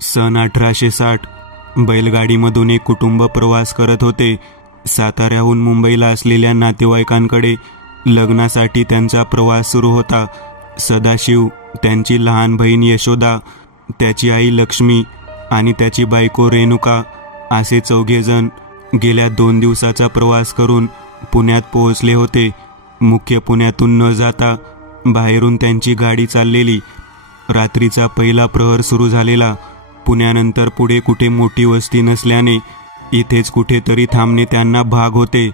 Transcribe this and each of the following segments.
सन 1860. बैलगाडीमधून एक कुटुंब प्रवास करत होते. साताऱ्याहून मुंबईला असलेल्या नातेवाईकांकडे लग्नासाठी त्यांचा प्रवास सुरू होता. सदाशिव, त्यांची लहान बहीण यशोदा, त्याची आई लक्ष्मी आणि त्याची बायको रेणुका असे 4 जण गेल्या 2 दिवसाचा प्रवास करून पुण्यात पोहोचले होते. मुख्य पुण्यातून न जाता बाहेरून त्यांची गाडी चाललेली. रात्रीचा पहिला प्रहर सुरू झालेला. पुण्यानंतर पुढे कुठे मोठी वस्ती नसल्याने इथेच कुठेतरी थांबणे त्यांना भाग होते.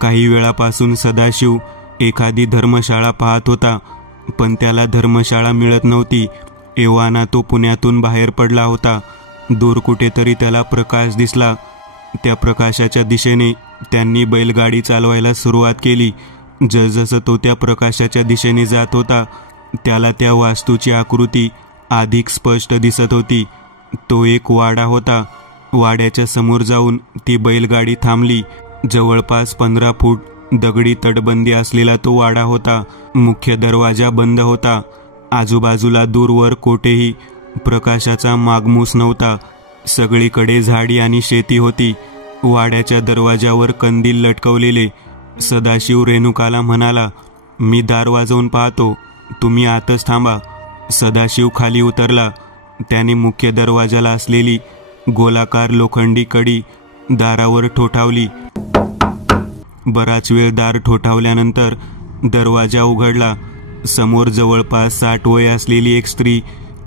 काही वेळापासून सदाशिव एखादी धर्मशाळा पाहत होता, पण त्याला धर्मशाळा मिळत नव्हती. एव्हाना तो पुण्यातून बाहेर पडला होता. दूर कुठेतरी त्याला प्रकाश दिसला. त्या प्रकाशाच्या दिशेने त्यांनी बैलगाडी चालवायला सुरुवात केली. जसजसं तो त्या प्रकाशाच्या दिशेने जात होता, त्याला त्या वास्तूची आकृती अधिक स्पष्ट दिसत होती. तो एक वाडा होता. वाड्याच्या समोर जाऊन ती बैलगाडी थांबली. जवळपास 15 फूट दगडी तटबंदी असलेला तो वाडा होता. मुख्य दरवाजा बंद होता. आजूबाजूला दूरवर कोठेही प्रकाशाचा मागमूस नव्हता. सगळीकडे झाडी आणि शेती होती. वाड्याच्या दरवाजावर कंदील लटकवलेले. सदाशिव रेणुकाला म्हणाला, मी दार वाजवून पाहतो, तुम्ही आतच थांबा. सदाशिव खाली उतरला. त्याने मुख्य दरवाजाला असलेली गोलाकार लोखंडी कडी दारावर ठोठावली. बराच वेळ दार ठोठावल्यानंतर दरवाजा उघडला. समोर जवळपास 60 वय असलेली एक स्त्री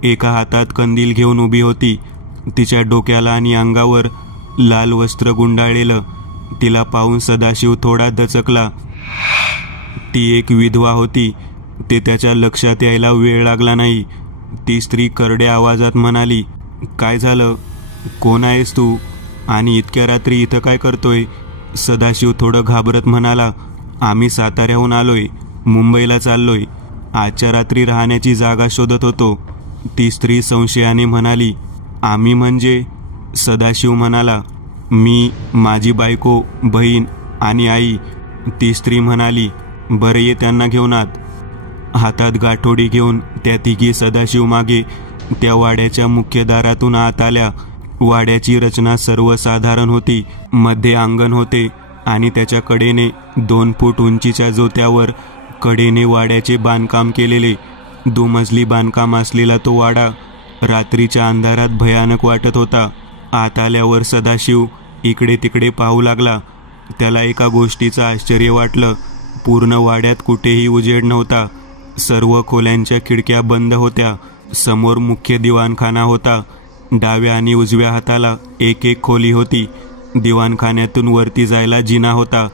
एका हातात कंदील घेऊन उभी होती. तिच्या डोक्याला आणि अंगावर लाल वस्त्र गुंडाळलेलं. तिला पाहून सदाशिव थोडा दचकला. ती एक विधवा होती. ते त्याच्या लक्षात यायला वेळ लागला नाही. ती स्त्री करड्या आवाजात म्हणाली, काय झालं? कोण आहेस तू? आणि इतक्या रात्री इथं काय करतोय? सदाशिव थोडं घाबरत म्हणाला, आम्ही साताऱ्याहून आलोय, मुंबईला चाललोय. आजच्या रात्री राहण्याची जागा शोधत होतो. ती स्त्री संशयाने म्हणाली, आम्ही म्हणजे? सदाशिव म्हणाला, मी, माझी बायको, बहीण आणि आई. ती स्त्री म्हणाली, बरं, ये त्यांना घेऊन आत. हातात गाठोडी घेऊन त्या तिघी सदाशिव मागे त्या वाड्याच्या मुख्य दारातून आत आल्या. वाड्याची रचना सर्वसाधारण होती. मध्ये अंगण होते आणि त्याच्या कडेने 2 फूट उंचीच्या जोत्यावर कडेने वाड्याचे बांधकाम केलेले. 2 मजली बांधकाम असलेला तो वाडा रात्रीच्या अंधारात भयानक वाटत होता. आत आल्यावर सदाशिव इकडे तिकडे पाहू लागला. त्याला एका गोष्टीचं आश्चर्य वाटलं. पूर्ण वाड्यात कुठेही उजेड नव्हता. सर्व खोल्यांच्या खिडक्या बंद होत्या. समोर मुख्य दिवाणखाना होता. डाव्या आणि उजव्या हाताला एक एक खोली होती. दिवाणखान्यातून वरती जायला जिना होता.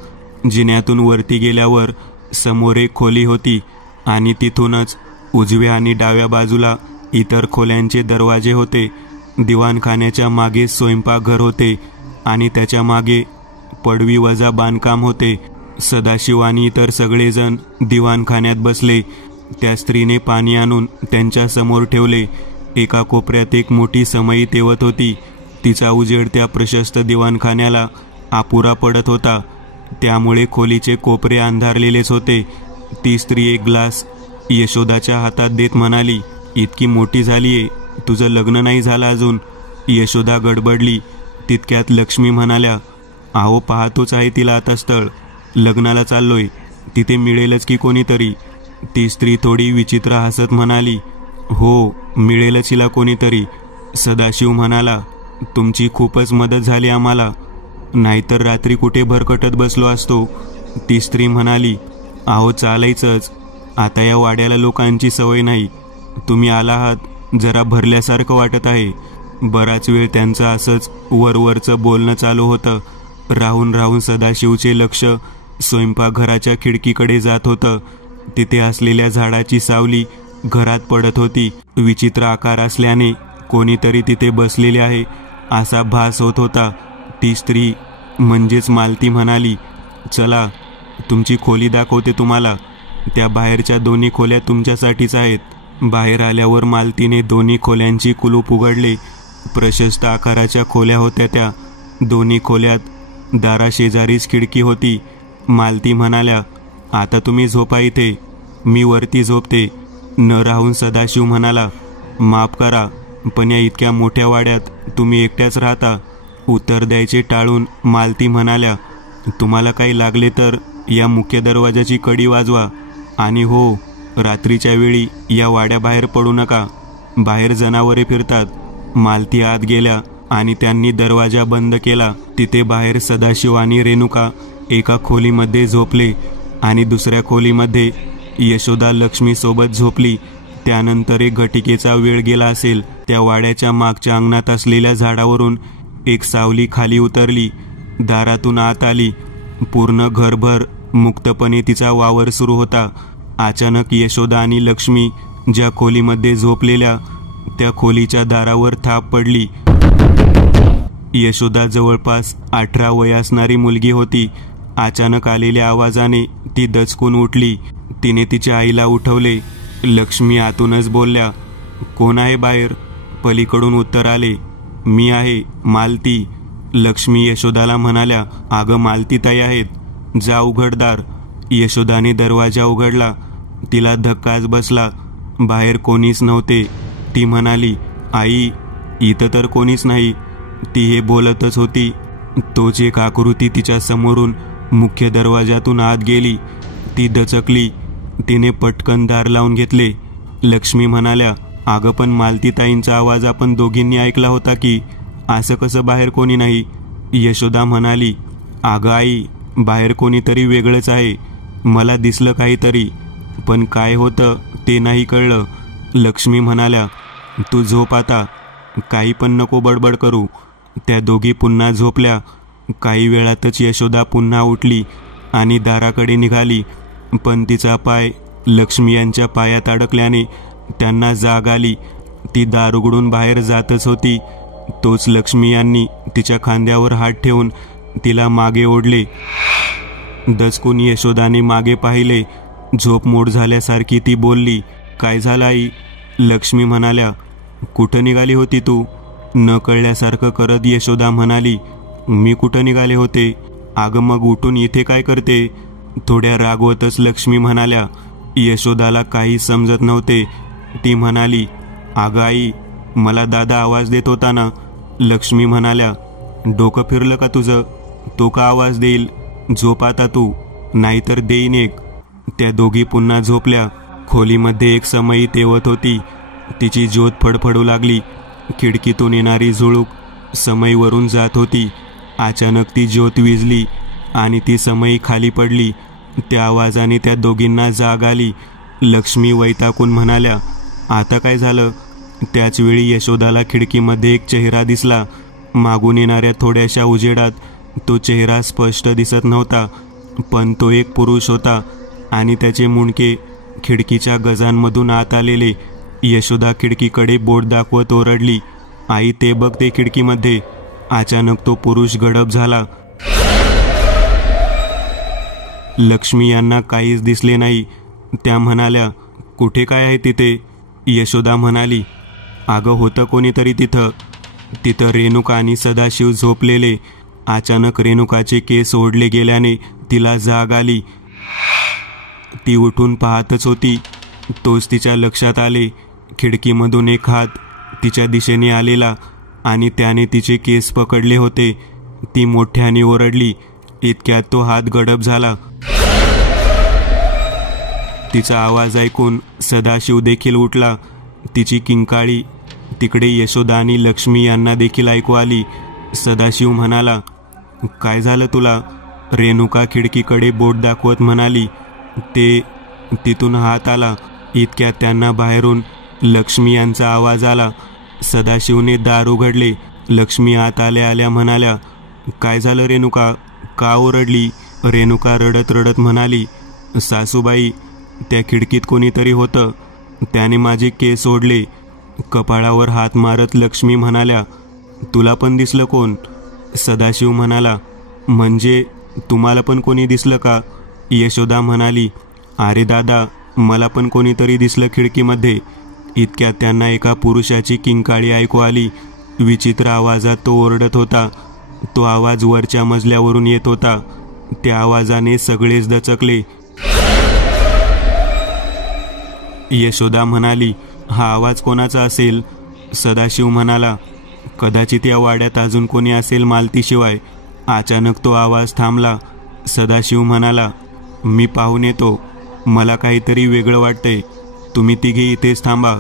जिन्यातून वरती गेल्यावर समोर एक खोली होती आणि तिथूनच उजव्या आणि डाव्या बाजूला इतर खोल्यांचे दरवाजे होते. दिवाणखान्याच्या मागे स्वयंपाकघर होते आणि त्याच्या मागे पडवी वजा बांधकाम होते. सदाशिव आणि इतर सगळेजण दिवाणखान्यात बसले. त्या स्त्रीने पाणी आणून त्यांच्या समोर ठेवले. एका कोपऱ्यात एक मोठी समई तेवत होती. तिचा उजेड त्या प्रशस्त दिवाणखान्याला अपुरा पडत होता. त्यामुळे खोलीचे कोपरे अंधारलेलेच होते. ती स्त्री एक ग्लास यशोदाच्या हातात देत म्हणाली, इतकी मोठी झालीये, तुझं लग्न नाही झालं अजून. यशोदा गडबडली. तितक्यात लक्ष्मी म्हणाल्या, अहो, पाहतोच आहे तिला आता स्थळ. लग्नाला चाललोय, तिथे मिळेलच की कोणीतरी. ती स्त्री थोडी विचित्र हसत म्हणाली, हो, मिळेलच हिला कोणीतरी. सदाशिव म्हणाला, तुमची खूपच मदत झाली आम्हाला, नाहीतर रात्री कुठे भरकटत बसलो असतो. ती स्त्री म्हणाली, अहो, चालायचंच. आता या वाड्याला लोकांची सवय नाही. तुम्ही आला आहात, जरा भरल्यासारखं वाटत आहे. बराच वेळ त्यांचं असंच वरवरचं बोलणं चालू होतं. राहून राहून सदाशिवचे लक्ष स्वयंपाकघराच्या खिडकीकडे जात होतं. तिथे असलेल्या झाडाची सावली घरात पडत होती. विचित्र आकार असल्याने कोणीतरी तिथे बसलेले आहे असा भास होत होता. ती स्त्री म्हणजेच मालती म्हणाली, चला, तुमची खोली दाखवते तुम्हाला. त्या बाहेरच्या 2 खोल्या तुमच्यासाठीच आहेत. बाहेर आल्यावर मालतीने 2 खोल्यांची कुलूप उघडले. प्रशस्त आकाराच्या खोल्या होत्या त्या. 2 खोल्यात दाराशेजारीच खिडकी होती. मालती म्हणाल्या, आता तुम्ही झोपा इथे, मी वरती झोपते. न राहून सदाशिव म्हणाला, माफ करा, पण या इतक्या मोठ्या वाड्यात तुम्ही एकट्याच राहता? उत्तर द्यायचे टाळून मालती म्हणाल्या, तुम्हाला काही लागले तर या मुख्य दरवाजाची कडी वाजवा. आणि हो, रात्रीच्या वेळी या वाड्याबाहेर पडू नका. बाहेर जनावरे फिरतात. मालती आत गेल्या आणि त्यांनी दरवाजा बंद केला. तिथे बाहेर सदाशिव आणि रेणुका एका खोलीमध्ये झोपले आणि दुसऱ्या खोलीमध्ये यशोदा लक्ष्मी सोबत झोपली. त्यानंतर एक घटिकेचा वेळ गेला असेल. त्या वाड्याच्या मागच्या अंगणात असलेल्या झाडावरून एक सावली खाली उतरली. दारातून आत आली. पूर्ण घरभर मुक्तपणे तिचा वावर सुरू होता. अचानक यशोदा आणि लक्ष्मी ज्या खोलीमध्ये झोपलेल्या त्या खोलीच्या दारावर थाप पडली. यशोदा जवळपास 18 वय असणारी मुलगी होती. अचानक आलेल्या आवाजाने ती दचकून उठली. तिने तिच्या आईला उठवले. लक्ष्मी आतूनच बोलल्या, कोण आहे बाहेर? पलीकडून उत्तर आले, मी आहे, मालती. लक्ष्मी यशोदाला म्हणाल्या, अगं मालतीताई आहेत, जा उघडदार. यशोदाने दरवाजा उघडला. तिला धक्काच बसला. बाहेर कोणीच नव्हते. ती म्हणाली, आई, इथं तर कोणीच नाही. ती हे बोलतच होती तोच एक आकृती तिच्या समोरून मुख्य दरवाजातून आत गेली. ती दचकली. तिने पटकन दार लावून घेतले. लक्ष्मी म्हणाल्या, अगं पण मालतीताईंचा आवाज आपण दोघींनी ऐकला होता की, असं कसं बाहेर कोणी नाही? यशोदा म्हणाली, अगं आई, बाहेर कोणीतरी वेगळंच आहे. मला दिसलं काहीतरी, पण काय होतं ते नाही कळलं. लक्ष्मी म्हणाल्या, तू झोप आता, काही पण नको बडबड करू. त्या दोघी पुन्हा झोपल्या. काही वेळातच यशोदा पुन्हा उठली आणि दाराकडे निघाली. पण तिचा पाय लक्ष्मी यांच्या पायात अडकल्याने त्यांना जाग आली. ती दार उघडून बाहेर जातच होती. तोच लक्ष्मी यांनी तिच्या खांद्यावर हात ठेवून तिला मागे ओढले. दचकून यशोदाने मागे पाहिले. झोप मोड झाल्यासारखी ती बोलली, काय झालं आई? लक्ष्मी म्हणाल्या, कुठं निघाली होती तू? न कळल्यासारखं करत यशोदा म्हणाली, मी कुठं निघाले होते? अगं मग उठून इथे काय करते? थोड्या रागवतच लक्ष्मी म्हणाल्या. यशोदाला काही समजत नव्हते. ती म्हणाली, अगं आई, मला दादा आवाज देत होता ना. लक्ष्मी म्हणाल्या, डोकं फिरलं का तुझं? तो का आवाज देईल? झोप आता तू, नाहीतर देईन एक. त्या दोघी पुन्हा झोपल्या. खोलीमध्ये एक समई तेवत होती. तिची ज्योत फडफडू लागली. खिडकीतून येणारी झुळूक समईवरून जात होती. अचानक ती ज्योत विझली आणि ती समई खाली पडली. त्या आवाजाने त्या दोघींना जाग आली. लक्ष्मी वैतागून म्हणाल्या, आता काय झालं? त्याच वेळी यशोदाला खिडकीमध्ये एक चेहरा दिसला. मागून येणाऱ्या थोड्याशा उजेडात तो चेहरा स्पष्ट दिसत नव्हता, पण तो एक पुरुष होता आणि त्याचे मुंडके खिडकीच्या गजांमधून आत आलेले. यशोदा खिडकीकडे बोट दाखवत ओरडली, आई, ते बघ, ते खिडकीमध्ये. अचानक तो पुरुष गडप झाला. लक्ष्मी यांना काहीच दिसले नाही. त्या म्हणाल्या, कुठे काय आहे तिथे? यशोदा म्हणाली, अगं होतं कोणीतरी तिथं. तिथं रेणुका आणि सदाशिव झोपलेले. अचानक रेणुकाचे केस ओढले गेल्याने तिला जाग आली. ती उठून पाहतच होती. तोच तिच्या लक्षात आले. खिडकीमधून एक हात तिच्या दिशेने आलेला आणि त्याने तिचे केस पकडले होते. ती मोठ्याने ओरडली. इतक्यात तो हात गडप झाला. तिचा आवाज ऐकून सदाशिव देखील उठला. तिची किंकाळी तिकडे यशोदा आणि लक्ष्मी यांना देखील ऐकू आली. सदाशिव म्हणाला, काय झालं तुला? रेणुका खिडकीकडे बोट दाखवत म्हणाली, ते तिथून हात आला. इतक्यात त्यांना बाहेरून लक्ष्मी यांचा आवाज आला. सदाशिवने दार उघडले. लक्ष्मी आत आल्या आल्या म्हणाल्या, काय झालं रेणुका? का ओरडली? रेणुका रडत रडत म्हणाली, सासूबाई, त्या खिडकीत कोणीतरी होतं. त्याने माझे केस ओढले. कपाळावर हात मारत लक्ष्मी म्हणाल्या, तुला पण दिसलं कोण? सदाशिव म्हणाला, म्हणजे तुम्हाला पण कोणी दिसलं का? यशोदा म्हणाली, अरे दादा, मला पण कोणीतरी दिसलं खिडकीमध्ये. इतक्यात त्यांना एका पुरुषाची किंकाळी ऐकू आली. विचित्र आवाजात तो ओरडत होता. तो आवाज वरच्या मजल्यावरून येत होता. त्या आवाजाने सगळेच दचकले. यशोदा म्हणाली, हा आवाज कोणाचा असेल? सदाशिव म्हणाला, कदाचित या वाड्यात अजून कोणी असेल मालतीशिवाय. अचानक तो आवाज थांबला. सदाशिव म्हणाला, मी पाहून येतो. मला काहीतरी वेगळं वाटतंय. तुम्ही तिघे इथेच थांबा.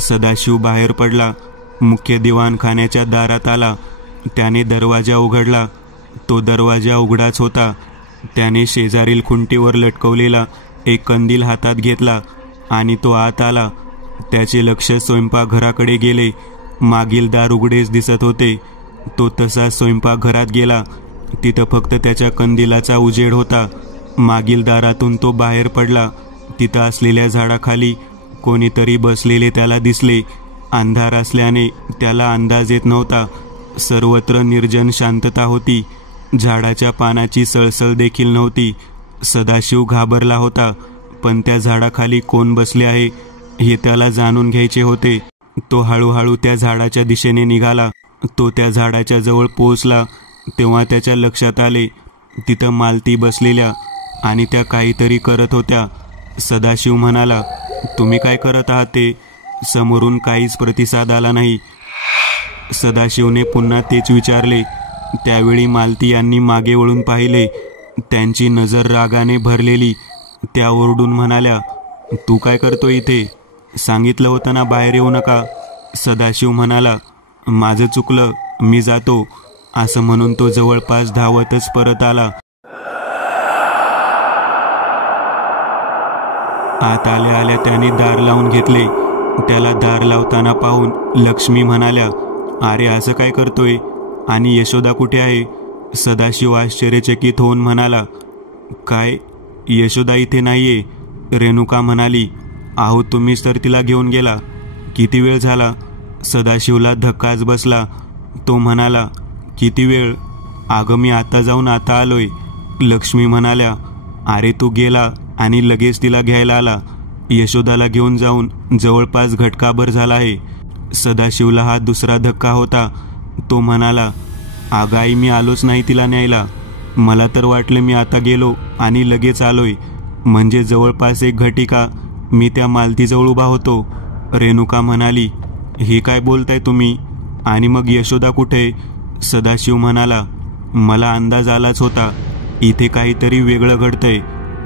सदाशिव बाहेर पडला. मुख्य दिवाणखान्याच्या दारात आला. त्याने दरवाजा उघडला. तो दरवाजा उघडाच होता. त्याने शेजारील खुंटीवर लटकवलेला एक कंदील हातात घेतला आणि तो आत आला. त्याचे लक्ष स्वयंपाकघराकडे गेले. मागील दार उघडेच दिसत होते. तो तसा स्वयंपाकघरात गेला. तिथं फक्त त्याच्या कंदिलाचा उजेड होता. मागील दारातून तो बाहेर पडला. तिथं असलेल्या झाडाखाली कोणीतरी बसलेले त्याला दिसले. अंधार असल्याने त्याला अंदाज येत नव्हता. सर्वत्र निर्जन शांतता होती. झाडाच्या पानाची सळसळ देखील नव्हती. सदाशिव घाबरला होता, पण त्या झाडाखाली कोण बसले आहे हे त्याला जाणून घ्यायचे होते. तो हळूहळू त्या झाडाच्या दिशेने निघाला. तो त्या झाडाच्या जवळ पोहोचला तेव्हा त्याच्या लक्षात आले, तिथं मालती बसलेल्या आणि त्या काहीतरी करत होत्या. सदाशिव म्हणाला, तुम्ही काय करत आहात ते? समोरून काहीच प्रतिसाद आला नाही. सदाशिवने पुन्हा तेच विचारले. त्यावेळी मालती यांनी मागे वळून पाहिले. त्यांची नजर रागाने भरलेली. त्या ओरडून म्हणाल्या, तू काय करतो इथे? सांगितलं होतं ना बाहेर येऊ नका. सदाशिव म्हणाला, माझं चुकलं, मी जातो. असं म्हणून तो जवळपास धावतच परत आला. आत आल्या आल्या त्याने दार लावून घेतले. त्याला दार लावताना पाहून लक्ष्मी म्हणाल्या, अरे असं काय करतोय? आणि यशोदा कुठे आहे? सदाशिव आश्चर्यचकित होऊन म्हणाला, काय, यशोदा इथे नाहीये. रेणुका म्हणाली, अहो तुम्हीच तर तिला घेऊन गेला. किती वेळ झाला? सदाशिवला धक्काच बसला. तो म्हणाला, किती वेळ? अगं मी आता जाऊन आता आलोय. लक्ष्मी म्हणाल्या, अरे तू गेला आणि लगेच तिला घ्यायला आला. यशोदाला घेऊन जाऊन जवळपास घटकाभर झाला आहे. सदाशिवला हा दुसरा धक्का होता. तो म्हणाला, अगं आई मी आलोच नाही तिला न्यायला. मला तर वाटलं मी आता गेलो आणि लगेच आलोय. म्हणजे जवळपास एक घटिका मी त्या मालतीजवळ उभा होतो. रेणुका म्हणाली, हे काय बोलताय तुम्ही? आणि मग यशोदा कुठे? सदाशिव म्हणाला, मला अंदाज आलाच होता. इथे काहीतरी वेगळं घडतंय.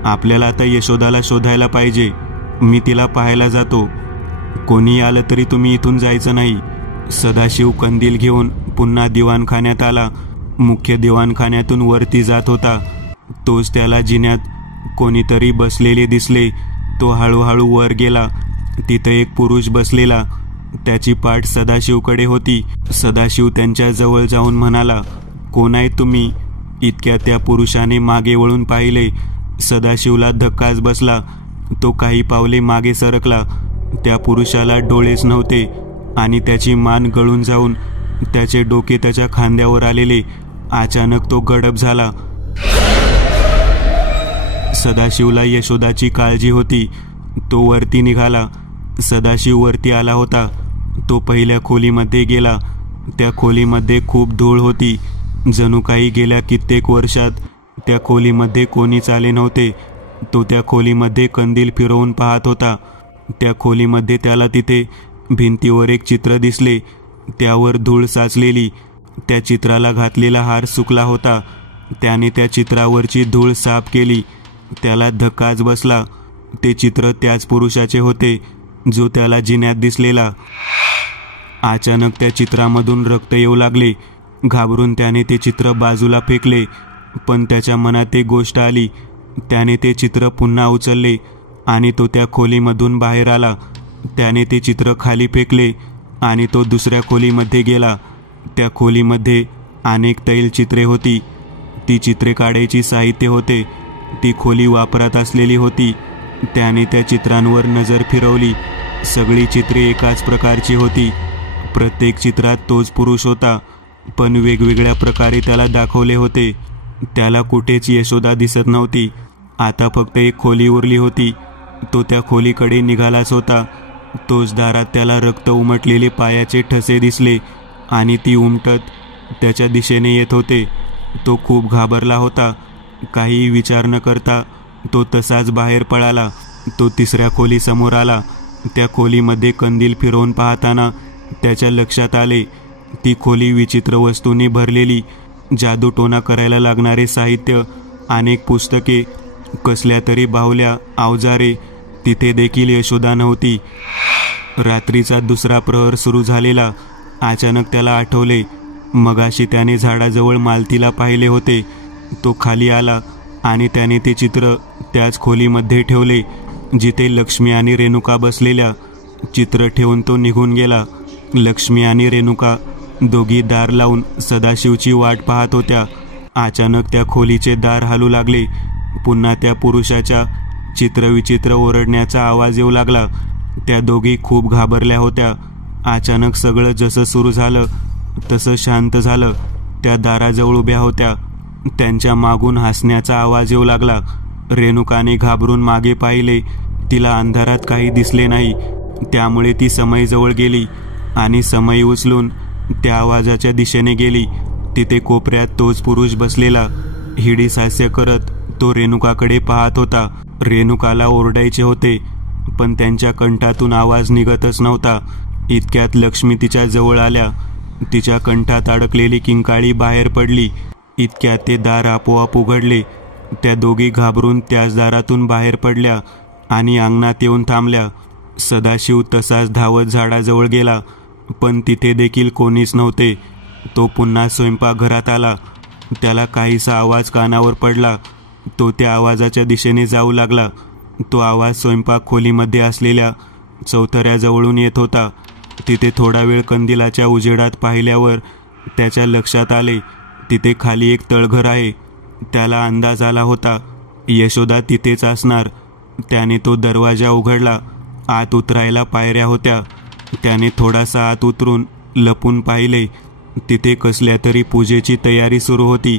आपल्याला आता यशोदाला शोधायला पाहिजे. मी तिला पाहायला जातो. कोणी आलं तरी तुम्ही इथून जायचं नाही. सदाशिव कंदील घेऊन पुन्हा दिवाणखान्यात आला. मुख्य दिवाणखान्यातून वरती जात होता. तोच त्याला जिन्यात कोणीतरी बसलेले दिसले. तो हळूहळू वर गेला. तिथं एक पुरुष बसलेला. त्याची पाठ सदाशिवकडे होती. सदाशिव त्यांच्या जवळ जाऊन म्हणाला, कोण आहे तुम्ही? इतक्या त्या पुरुषाने मागे वळून पाहिले. सदाशिवला धक्काच बसला. तो काही पावले मागे सरकला. त्या पुरुषाला डोळेच नव्हते आणि त्याची मान गळून जाऊन त्याचे डोके त्याच्या खांद्यावर आलेले. अचानक तो गडप झाला. सदाशिवला यशोदाची काळजी होती. तो वरती निघाला. सदाशिव वरती आला होता. तो पहिल्या खोलीमध्ये गेला. त्या खोलीमध्ये खूप धूळ होती. जणू काही गेल्या कित्येक वर्षात त्या खोलीमध्ये कोणीच आले नव्हते. तो त्या खोलीमध्ये कंदील फिरवून पाहत होता. त्या खोलीमध्ये त्याला तिथे भिंतीवर एक चित्र दिसले. त्यावर धूळ साचलेली. त्या चित्राला घातलेला हार सुकला होता. त्याने त्या चित्रावरची धूळ साफ केली. त्याला धक्काच बसला. ते चित्र त्याच पुरुषाचे होते जो त्याला जिन्यात दिसलेला. अचानक त्या चित्रामधून रक्त येऊ लागले. घाबरून त्याने ते चित्र बाजूला फेकले. पण त्याच्या मनात एक गोष्ट आली. त्याने ते चित्र पुन्हा उचलले आणि तो त्या खोलीमधून बाहेर आला. त्याने ते चित्र खाली फेकले आणि तो दुसऱ्या खोलीमध्ये गेला. त्या खोलीमध्ये अनेक तैलचित्रे होती. ती चित्रे काढायची साहित्य होते. ती खोली वापरात असलेली होती. त्याने त्या चित्रांवर नजर फिरवली. सगळी चित्रे एकाच प्रकारची होती. प्रत्येक चित्रात तोच पुरुष होता, पण वेगवेगळ्या प्रकारे त्याला दाखवले होते. त्याला कुठेच यशोदा दिसत नव्हती. आता फक्त एक खोली उरली होती. तो त्या खोलीकडे निघालाच होता. तोच दारात त्याला रक्त उमटलेले पायाचे ठसे दिसले आणि ती उमटत त्याच्या दिशेने येत होते. तो खूप घाबरला होता. काही विचार न करता तो तसाच बाहेर पळाला. तो तिसऱ्या खोलीसमोर आला. त्या खोलीमध्ये कंदील फिरवून पाहताना त्याच्या लक्षात आले ती खोली विचित्र वस्तूंनी भरलेली, जादूटोणा करायला लागणारे साहित्य, अनेक पुस्तके, कसल्या तरी बाहुल्या, अवजारे. तिथे देखील यशोदा नव्हती. रात्रीचा दुसरा प्रहर सुरू झालेला. अचानक त्याला आठवले मगाशी त्याने झाडाजवळ मालतीला पाहिले होते. तो खाली आला आणि त्याने ते चित्र त्याच खोलीमध्ये ठेवले जिथे लक्ष्मी आणि रेणुका बसलेल्या. चित्र ठेवून तो निघून गेला. लक्ष्मी आणि रेणुका दोघी दार लावून सदाशिवची वाट पाहत होत्या. अचानक त्या खोलीचे दार हालू लागले. पुन्हा त्या पुरुषाच्या चित्रविचित्र ओरडण्याचा आवाज येऊ लागला. त्या दोघी खूप घाबरल्या होत्या. अचानक सगळं जसं सुरू झालं तसं शांत झालं. त्या दाराजवळ उभ्या होत्या. त्यांच्या मागून हसण्याचा आवाज येऊ लागला. रेणुकाने घाबरून मागे पाहिले. तिला अंधारात काही दिसले नाही. त्यामुळे ती समईजवळ गेली आणि समई उचलून त्या आवाजाच्या दिशेने गेली. तिथे कोपऱ्यात तोच पुरुष बसलेला. हिडीस हास्य करत तो रेणुकाकडे पाहत होता. रेणुकाला ओरडायचे होते पण त्यांच्या कंठातून आवाज निघतच नव्हता. इतक्यात लक्ष्मी तिच्या जवळ आल्या. तिच्या कंठात अडकलेली किंकाळी बाहेर पडली. इतक्यात ते दार आपोआप उघडले. त्या दोघी घाबरून त्याच दारातून बाहेर पडल्या आणि अंगणात येऊन थांबल्या. सदाशिव तसाच धावत झाडाजवळ गेला पण तिथे देखील कोणीच नव्हते. तो पुन्हा स्वयंपाकघरात आला. त्याला काहीसा आवाज कानावर पडला. तो त्या आवाजाच्या दिशेने जाऊ लागला. तो आवाज स्वयंपाक खोलीमध्ये असलेल्या चौथऱ्याजवळून येत होता. तिथे थोडा वेळ कंदिलाच्या उजेडात पाहिल्यावर त्याच्या लक्षात आले तिथे खाली एक तळघर आहे. त्याला अंदाज आला होता यशोदा तिथेच असणार. त्याने तो दरवाजा उघडला. आत उतरायला पायऱ्या होत्या. त्याने थोडासा आत उतरून लपून पाहिले. तिथे कसल्या तरी पूजेची तयारी सुरू होती.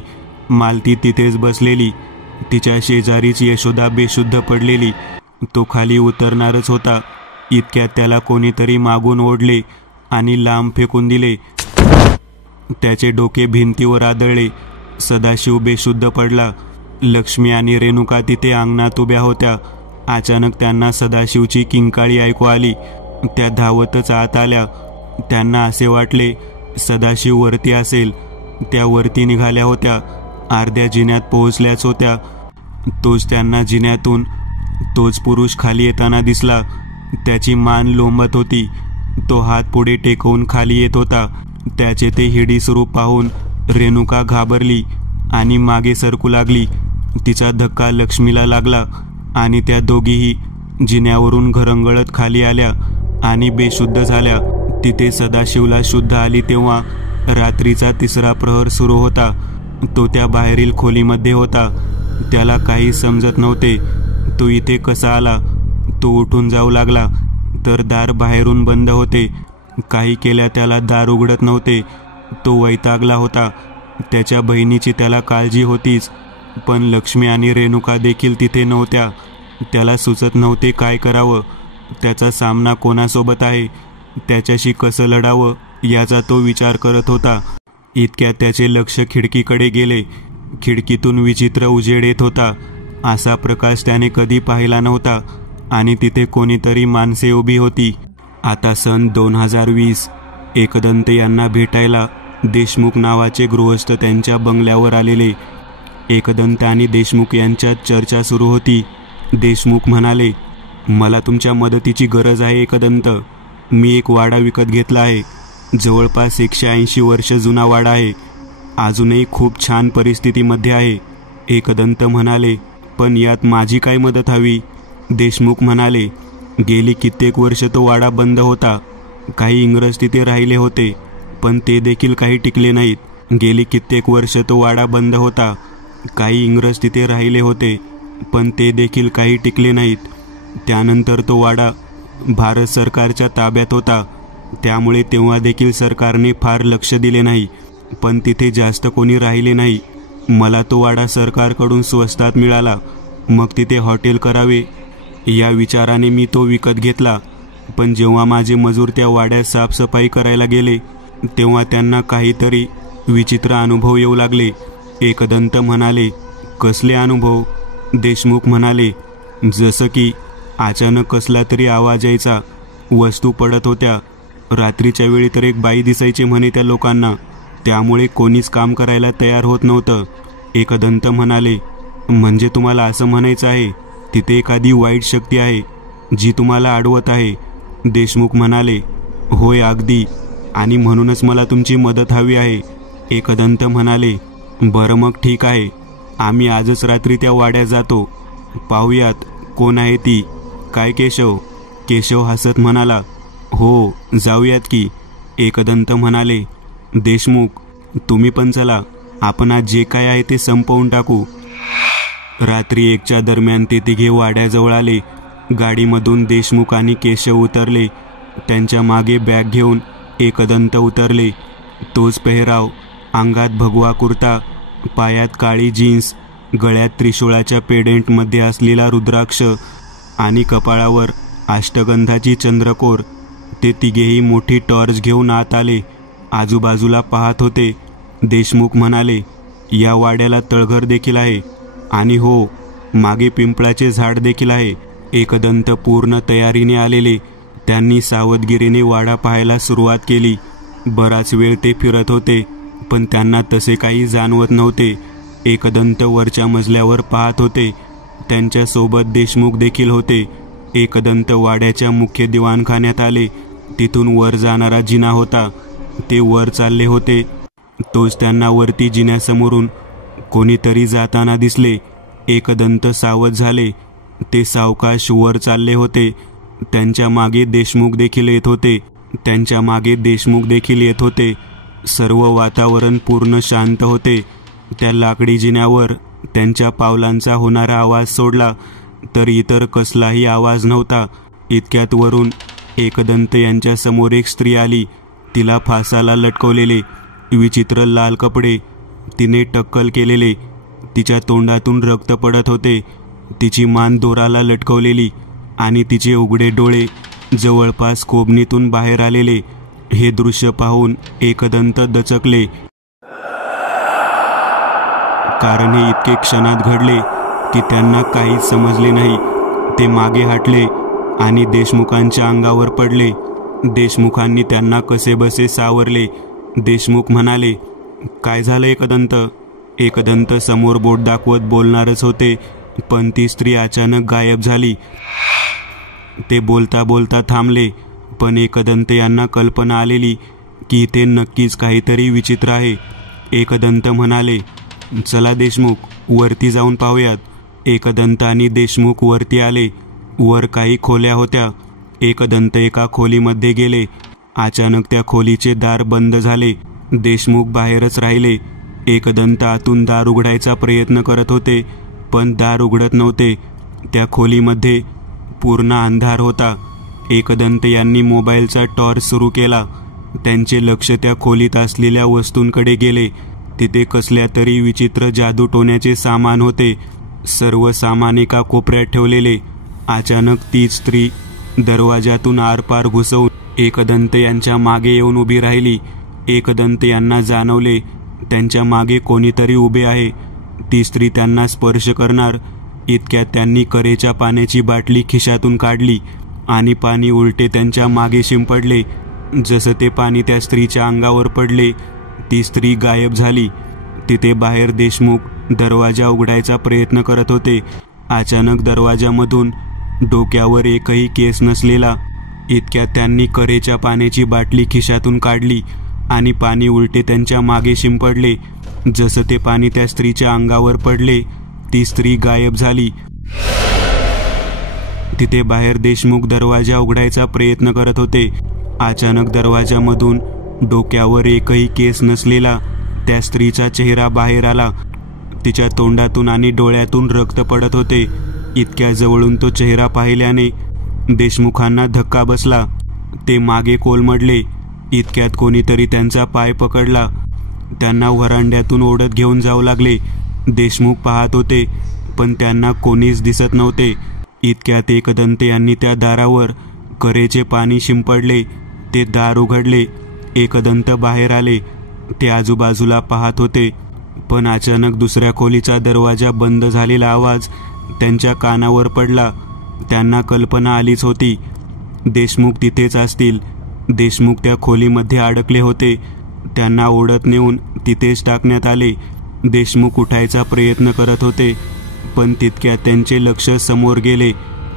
मालती तिथेच बसलेली. तिच्या शेजारीच यशोदा बेशुद्ध पडलेली. तो खाली उतरणारच होता. इतक्यात त्याला कोणीतरी मागून ओढले आणि लांब फेकून दिले. त्याचे डोके भिंतीवर आदळले. सदाशिव बेशुद्ध पडला. लक्ष्मी आणि रेणुका तिथे अंगणात उभ्या होत्या. अचानक त्यांना सदाशिवची किंकाळी ऐकू आली. त्या धावतच आत आल्या. त्यांना असे वाटले सदाशिव वरती असेल. त्या वरती निघाल्या होत्या. अर्ध्या जिन्यात पोहोचल्याच होत्या. तोच त्यांना जिन्यातून तोच पुरुष खाली येताना दिसला. त्याची मान लोंबत होती. तो हात पुढे टेकवून खाली येत होता. त्याचे ते हिडीस रूप पाहून रेणुका घाबरली आणि मागे सरकू लागली. तिचा धक्का लक्ष्मीला लागला आणि त्या दोघीही जिन्यावरून घरंगळत खाली आल्या आणि बेशुद्ध झाल्या. तिथे सदाशिवला शुद्ध आली तेव्हा रात्रीचा तिसरा प्रहर सुरू होता. तो त्या बाहेरील खोलीमध्ये होता. त्याला काही समजत नव्हते. तो इथे कसा आला. तो उठून जाऊ लागला तर दार बाहेरून बंद होते. काही केल्या त्याला दार उघडत नव्हते. तो वैतागला होता. त्याच्या बहिणीची त्याला काळजी होतीच पण लक्ष्मी आणि रेणुका देखील तिथे नव्हत्या. त्याला सुचत नव्हते काय करावं. त्याचा सामना कोणासोबत आहे, त्याच्याशी कसं लढावं याचा तो विचार करत होता. इतक्यात त्याचे लक्ष खिडकीकडे गेले. खिडकीतून विचित्र उजेड येत होता. असा प्रकाश त्याने कधी पाहिला नव्हता आणि तिथे कोणीतरी माणसे उभी होती. आता सन 2020. एकदंत यांना भेटायला देशमुख नावाचे गृहस्थ त्यांच्या बंगल्यावर आलेले. एकदंत आणि देशमुख यांच्यात चर्चा सुरू होती. देशमुख म्हणाले, मला तुमच्या मदतीची गरज आहे एकदंत. मी एक वाडा विकत घेतला आहे. जवळपास 180 वर्ष जुना वाडा आहे. अजूनही खूप छान परिस्थितीमध्ये आहे. एकदंत म्हणाले, पण यात माझी काय मदत हवी. देशमुख म्हणाले, गेली कित्येक वर्ष तो वाडा बंद होता. काही इंग्रज तिथे राहिले होते पण ते देखील काही टिकले नाहीत. गेली कित्येक वर्ष तो वाडा बंद होता. काही इंग्रज तिथे राहिले होते पण ते देखील काही टिकले नाहीत. त्यानंतर तो वाडा भारत सरकारच्या ताब्यात होता. त्यामुळे तेव्हा देखील सरकारने फार लक्ष दिले नाही. पण तिथे जास्त कोणी राहिले नाही. मला तो वाडा सरकारकडून स्वस्तात मिळाला. मग तिथे हॉटेल करावे या विचाराने मी तो विकत घेतला. पण जेव्हा माझे मजूर त्या वाड्यात साफसफाई करायला गेले तेव्हा त्यांना काहीतरी विचित्र अनुभव येऊ लागले. एकदंत म्हणाले, कसले अनुभव. देशमुख म्हणाले, जसं की अचानक कसला तरी आवाज यायचा. वस्तू पडत होत्या. रात्रीच्या वेळी तर एक बाई दिसायची म्हणे त्या लोकांना, त्यामुळे कोणीच काम करायला तयार होत नव्हतं. एकदंत म्हणाले, म्हणजे तुम्हाला असं म्हणायचं आहे तिथे एखादी वाईट शक्ती आहे जी तुम्हाला अडवत आहे? देशमुख म्हणाले, होय अगदी, आणि म्हणूनच मला तुमची मदत हवी आहे. एकदंत म्हणाले, बरं मग ठीक आहे, आम्ही आजच रात्री त्या वाड्यात जातो, पाहूयात कोण आहे ती. काय केशव? केशव हसत म्हणाला, हो जाऊयात की. एकदंत म्हणाले, देशमुख तुम्ही पण चला, आपण आज जे काय आहे ते संपवून टाकू. रात्री 1च्या दरम्यान ते तिघे वाड्याजवळ आले. गाडीमधून देशमुख आणि केशव उतरले. त्यांच्या मागे बॅग घेऊन एकदंत उतरले. तोच पेहराव, अंगात भगवा कुर्ता, पायात काळी जीन्स, गळ्यात त्रिशूळाच्या पेडेंटमध्ये असलेला रुद्राक्ष आणि कपाळावर अष्टगंधाची चंद्रकोर. ते तिघेही मोठी टॉर्च घेऊन आत आले. आजूबाजूला पाहत होते. देशमुख म्हणाले, या वाड्याला तळघर देखील आहे, आणि हो, मागे पिंपळाचे झाड देखील आहे. एकदंत पूर्ण तयारीने आलेले. त्यांनी सावधगिरीने वाडा पाहायला सुरुवात केली. बराच वेळ ते फिरत होते, पण त्यांना तसे काही जाणवत नव्हते. एकदंत वरच्या मजल्यावर पाहत होते. त्यांच्यासोबत देशमुख देखील होते. एकदंत वाड्याच्या मुख्य दिवाणखान्यात आले. तिथून वर जाणारा जिना होता. ते वर चालले होते. तोच त्यांना वरती जिन्यासमोरून कोणीतरी जाताना दिसले. एकदंत सावध झाले. ते सावकाश वर चालले होते. त्यांच्या मागे देशमुख देखील येत होते. सर्व वातावरण पूर्ण शांत होते. त्या लाकडी जिन्यावर त्यांच्या पावलांचा होणारा आवाज सोडला तर इतर कसलाही आवाज नव्हता. इतक्यात वरून एकदंत यांच्या समोर एक स्त्री आली. तिला फासाला लटकवलेले, विचित्र लाल कपडे, तिने टक्कल केलेले. तिच्या तोंडातून रक्त पडत होते. तिची मान दोराला लटकवलेली आणि तिचे उघडे डोळे जवळपास कोबणीतून बाहेर आलेले. हे दृश्य पाहून एकदंत दचकले, कारण हे इतके क्षणात घडले की त्यांना काहीच समजले नाही. ते मागे हटले आणि देशमुखांच्या अंगावर पडले. देशमुखांनी त्यांना कसेबसे सावरले. देशमुख म्हणाले, काय झालं एकदंत? एकदंत समोर बोट दाखवत बोलणारच होते, पण ती स्त्री अचानक गायब झाली. ते बोलता बोलता थांबले, पण एकदंत यांना कल्पना आलेली की ते नक्कीच काहीतरी विचित्र आहे. एकदंत म्हणाले, चला देशमुख, वरती जाऊन पाहूयात. एकदंत आणि देशमुख वरती आले. वर काही खोल्या होत्या. एकदंत एका खोलीमध्ये गेले. अचानक त्या खोलीचे दार बंद झाले. देशमुख बाहेरच राहिले. एकदंत आतून दार उघडायचा प्रयत्न करत होते, पण दार उघडत नव्हते. त्या खोलीमध्ये पूर्ण अंधार होता. एकदंत यांनी मोबाईलचा टॉर्च सुरू केला. त्यांचे लक्ष त्या खोलीत असलेल्या वस्तूंकडे गेले. तिथे कसल्या तरी विचित्र जादूटोण्याचे सामान होते. सर्व सामान एका कोपऱ्यात ठेवलेले. अचानक तीच स्त्री दरवाजातून आरपार घुसवून एकदंत यांच्या मागे येऊन उभी राहिली. एकदंत यांना जाणवले त्यांच्या मागे कोणीतरी उभे आहे. ती स्त्री त्यांना स्पर्श करणार. इतक्यात त्यांनी करेच्या पाण्याची बाटली खिशातून काढली आणि पाणी उलटे त्यांच्या मागे शिंपडले. जसं ते पाणी त्या स्त्रीच्या अंगावर पडले, ती स्त्री गायब झाली. तिथे बाहेर देशमुख दरवाजा उघडायचा प्रयत्न करत होते. अचानक दरवाजामधून डोक्यावर एकही केस नसलेला. इतक्यात त्यांनी करेच्या पाण्याची बाटली खिशातून काढली आणि पाणी उलटे त्यांच्या मागे शिंपडले. जसं ते पाणी त्या स्त्रीच्या अंगावर पडले, ती स्त्री गायब झाली. तिथे बाहेर देशमुख दरवाजा उघडायचा प्रयत्न करत होते. अचानक दरवाजामधून डोक्यावर एकही केस नसलेला त्या स्त्रीचा चेहरा बाहेर आला. तिच्या तोंडातून आणि डोळ्यातून रक्त पडत होते. इतक्या जवळून तो चेहरा पाहिल्याने देशमुखांना धक्का बसला. ते मागे कोलमडले. इतक्यात कोणीतरी त्यांचा पाय पकडला. त्यांना व्हरांड्यातून ओढत घेऊन जाऊ लागले. देशमुख पाहत होते, पण त्यांना कोणीच दिसत नव्हते. इतक्यात एकदंत यांनी त्या दारावर करेचे पाणी शिंपडले. ते दार उघडले. एकदंत बाहेर आले. ते आजूबाजूला पाहत होते, पण अचानक दुसऱ्या खोलीचा दरवाजा बंद झालेला आवाज त्यांच्या कानावर पडला. त्यांना कल्पना आलीच होती, देशमुख तिथेच असतील. देशमुख त्या खोलीमध्ये अडकले होते. त्यांना ओढत नेऊन तिथेच टाकण्यात आले. देशमुख उठायचा प्रयत्न करत होते, पण तितक्यात त्यांचे लक्ष समोर गेले.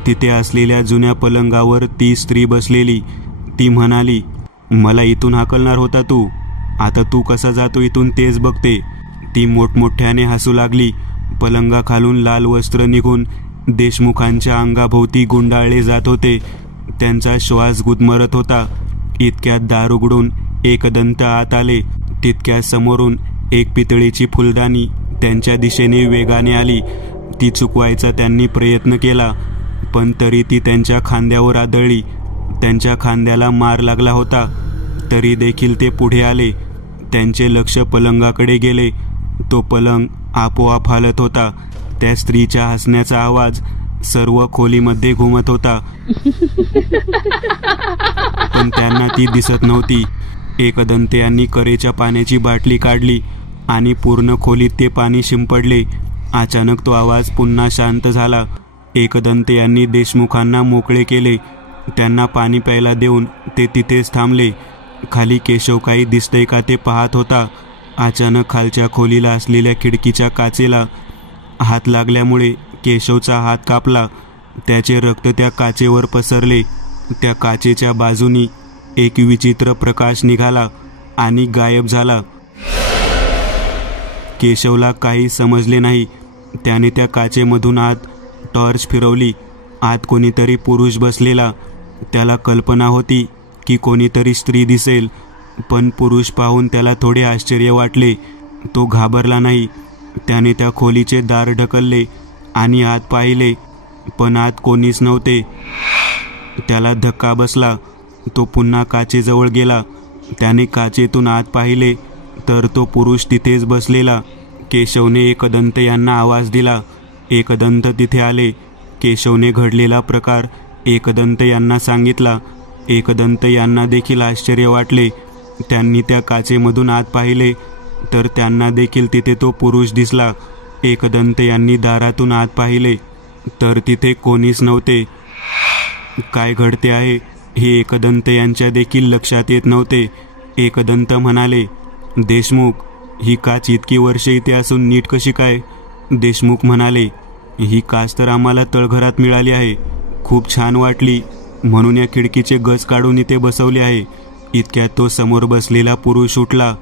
तिथे असलेल्या जुन्या पलंगावर ती स्त्री बसलेली. ती म्हणाली, मला इथून हाकलणार होता तू, आता तू कसा जातो इथून तेच बघते. ती मोठमोठ्याने हसू लागली. पलंगाखालून लाल वस्त्र निघून देशमुखांच्या अंगाभोवती गुंडाळले जात होते. त्यांचा श्वास गुदमरत होता. इतक्यात दार उघडून एकदंत आत आले. तितक्यात समोरून एक पितळेची फुलदाणी त्यांच्या दिशेने वेगाने आली. ती चुकवायचा त्यांनी प्रयत्न केला, पण तरी ती त्यांच्या खांद्यावर आदळली. त्यांच्या खांद्याला मार लागला होता, तरी देखील ते पुढे आले. त्यांचे लक्ष पलंगाकडे गेले. तो पलंग आपोआप हालत होता. त्या स्त्रीच्या हसण्याचा आवाज सर्व खोलीमध्ये घुमत होता, पण त्यांना ती दिसत नव्हती. एकदंत यांनी करेच्या पाण्याची बाटली काढली आणि पूर्ण खोलीत ते पाणी शिंपडले. अचानक तो आवाज पुन्हा शांत झाला. एकदंत यांनी देशमुखांना मोकळे केले. त्यांना पाणी प्यायला देऊन ते तिथेच थांबले. खाली केशव काही दिसतंय का ते पाहत होता. अचानक खालच्या खोलीला असलेल्या खिडकीच्या काचेला हात लागल्यामुळे केशवचा हात कापला. त्याचे रक्त त्या काचेवर पसरले. त्या काचेच्या बाजूनी एक विचित्र प्रकाश निघाला आणि गायब झाला. केशवला काही समजले नाही. त्याने त्या काचेमधून आत टॉर्च फिरवली. आत कोणीतरी पुरुष बसलेला. त्याला कल्पना होती की कोणीतरी स्त्री दिसेल, पण पुरुष पाहून त्याला थोडे आश्चर्य वाटले. तो घाबरला नाही. त्याने त्या खोलीचे दार ढकलले आणि आत पाहिले, पण आत कोणीच नव्हते. त्याला धक्का बसला. तो पुन्हा काचेजवळ गेला. त्याने काचेतून आत पाहिले तर तो पुरुष तिथेच बसलेला. केशवने एकदंत यांना आवाज दिला. एकदंत तिथे आले. केशवने घडलेला प्रकार एकदंत यांना सांगितला. एकदंत यांना देखील आश्चर्य वाटले. त्यांनी त्या काचेमधून आत पाहिले तर त्यांना देखील तिथे तो पुरुष दिसला. एकदंत यांनी दारातून आत पाहिले तर तिथे कोणीच नव्हते. काय घडते आहे हे एकदंत यांच्या देखील लक्षात येत नव्हते. एकदंत म्हणाले, देशमुख, ही काच इतकी वर्षे इथे असून नीट कशी काय? देशमुख म्हणाले, ही काच तर आम्हाला तळघरात मिळाली आहे. खूप छान वाटली म्हणून या खिडकीचे गज काढून इथे बसवले आहे. इतक्यात तो समोर बसलेला पुरुष उठला.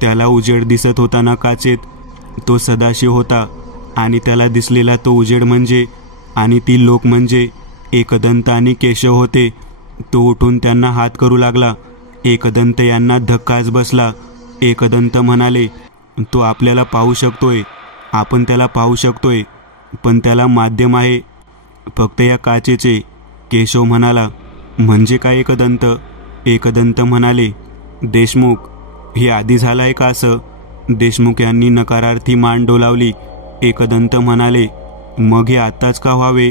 त्याला उजेड दिसत होता ना काचेत. तो सदाशिव होता आणि त्याला दिसलेला तो उजेड म्हणजे आणि ती लोक म्हणजे एकदंत आणि केशव होते. तो उठून त्यांना हात करू लागला. एकदंत यांना धक्काच बसला. एकदंत म्हणाले, तो आपल्याला पाहू शकतोय, आपण त्याला पाहू शकतोय, पण त्याला माध्यम आहे फक्त या काचेचे. केशव म्हणाला, म्हणजे काय एकदंत? एकदंत म्हणाले, देशमुख, हे आधी झालं आहे का असं? देशमुख यांनी नकारार्थी मान डोलावली. एकदंत म्हणाले, मग हे आत्ताच का व्हावे?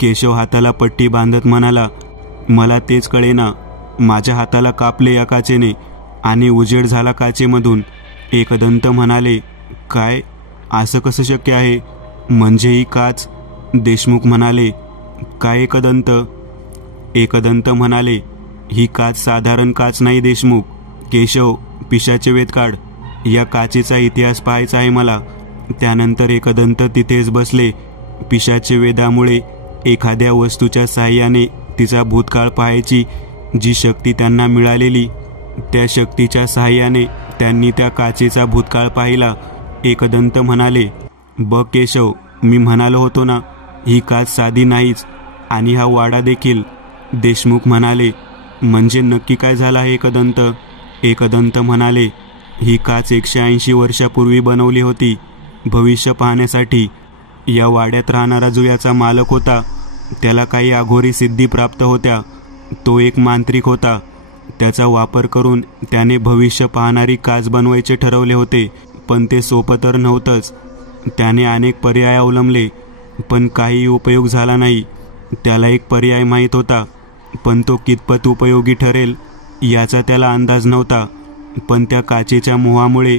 केशव हाताला पट्टी बांधत म्हणाला, मला तेच कळेना. माझ्या हाताला कापले या काचेने आणि उजेड झाला काचेमधून. एकदंत म्हणाले, काय? असं कसं शक्य आहे? म्हणजे ही काच? देशमुख म्हणाले, काय एकदंत? एकदंत म्हणाले, ही काच साधारण काच नाही देशमुख. केशव, पिशाचे वेध काढ. या काचेचा इतिहास पाहायचा आहे मला. त्यानंतर एकदंत तिथेच बसले. पिशाचे वेदामुळे एखाद्या वस्तूच्या साहाय्याने तिचा भूतकाळ पाहायची जी शक्ती त्यांना मिळालेली, त्या शक्तीच्या साहाय्याने त्यांनी त्या काचेचा भूतकाळ पाहिला. एकदंत म्हणाले, बघ केशव, मी म्हणालो होतो ना, ही काच साधी नाहीच आणि हा वाडा देखील. देशमुख म्हणाले, म्हणजे नक्की काय झालं आहे एकदंत? एकदंत म्हणाले, ही काच 180 वर्षापूर्वी बनवली होती, भविष्य पाहण्यासाठी. या वाड्यात राहणारा जो याचा मालक होता त्याला काही अघोरी सिद्धी प्राप्त होत्या. तो एक मांत्रिक होता. त्याचा वापर करून त्याने भविष्य पाहणारी काच बनवायचे ठरवले होते, पण ते सोपं तर नव्हतंच. त्याने अनेक पर्याय अवलंबले, पण काही उपयोग झाला नाही. त्याला एक पर्याय माहीत होता, पण तो कितपत उपयोगी ठरेल याचा त्याला अंदाज नव्हता. पण त्या काचेच्या मोहामुळे